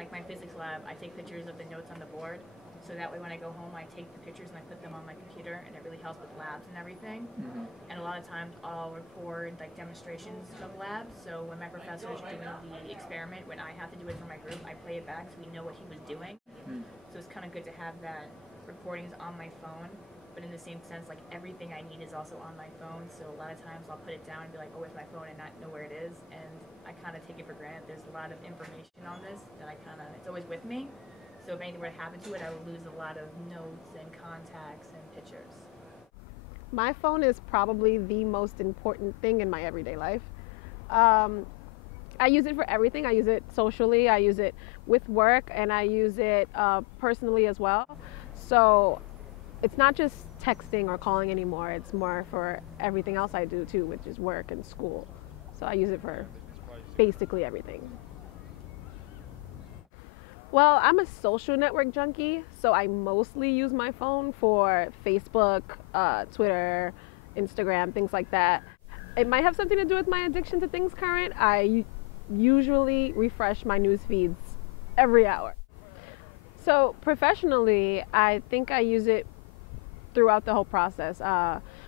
like my physics lab, I take pictures of the notes on the board. So that way when I go home, I take the pictures and I put them on my computer, and it really helps with labs and everything. And a lot of times I'll record like demonstrations of labs. So when my professor's doing the experiment, when I have to do it for my group, I play it back so we know what he was doing. So it's kind of good to have that recordings on my phone. But in the same sense, like everything I need is also on my phone. So a lot of times I'll put it down and be like, oh, it's my phone, and not know where it is. And I kind of take it for granted. There's a lot of information on this that it's always with me. So if anything were to happen to it, I would lose a lot of notes and contacts and pictures. My phone is probably the most important thing in my everyday life. I use it for everything. I use it socially, I use it with work, and I use it personally as well. So it's not just texting or calling anymore. It's more for everything else I do too, which is work and school. So I use it for basically everything. Well, I'm a social network junkie, so I mostly use my phone for Facebook, Twitter, Instagram, things like that. It might have something to do with my addiction to things current. I usually refresh my news feeds every hour. So professionally, I think I use it throughout the whole process.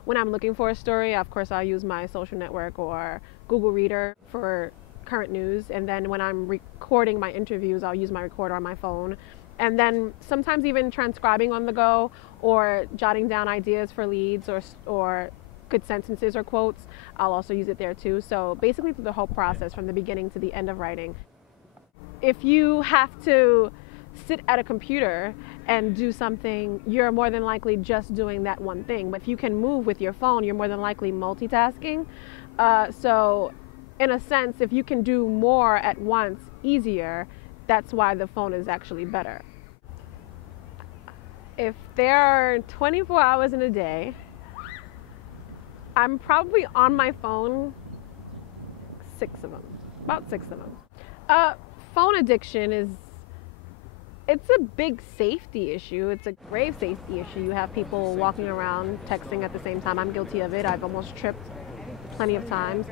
When I'm looking for a story, of course, I'll use my social network or Google Reader for current news, and then when I'm recording my interviews, I'll use my recorder on my phone, and then sometimes even transcribing on the go or jotting down ideas for leads or good sentences or quotes, I'll also use it there too. So basically through the whole process from the beginning to the end of writing. If you have to sit at a computer and do something, you're more than likely just doing that one thing. But if you can move with your phone, you're more than likely multitasking. So in a sense, if you can do more at once easier, that's why the phone is actually better. If there are 24 hours in a day, I'm probably on my phone 6 of them, about 6 of them. Phone addiction it's a big safety issue. It's a grave safety issue. You have people walking around texting at the same time. I'm guilty of it. I've almost tripped plenty of times.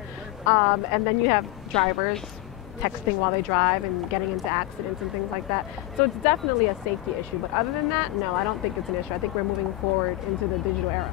And then you have drivers texting while they drive and getting into accidents and things like that. So it's definitely a safety issue. But other than that, no, I don't think it's an issue. I think we're moving forward into the digital era.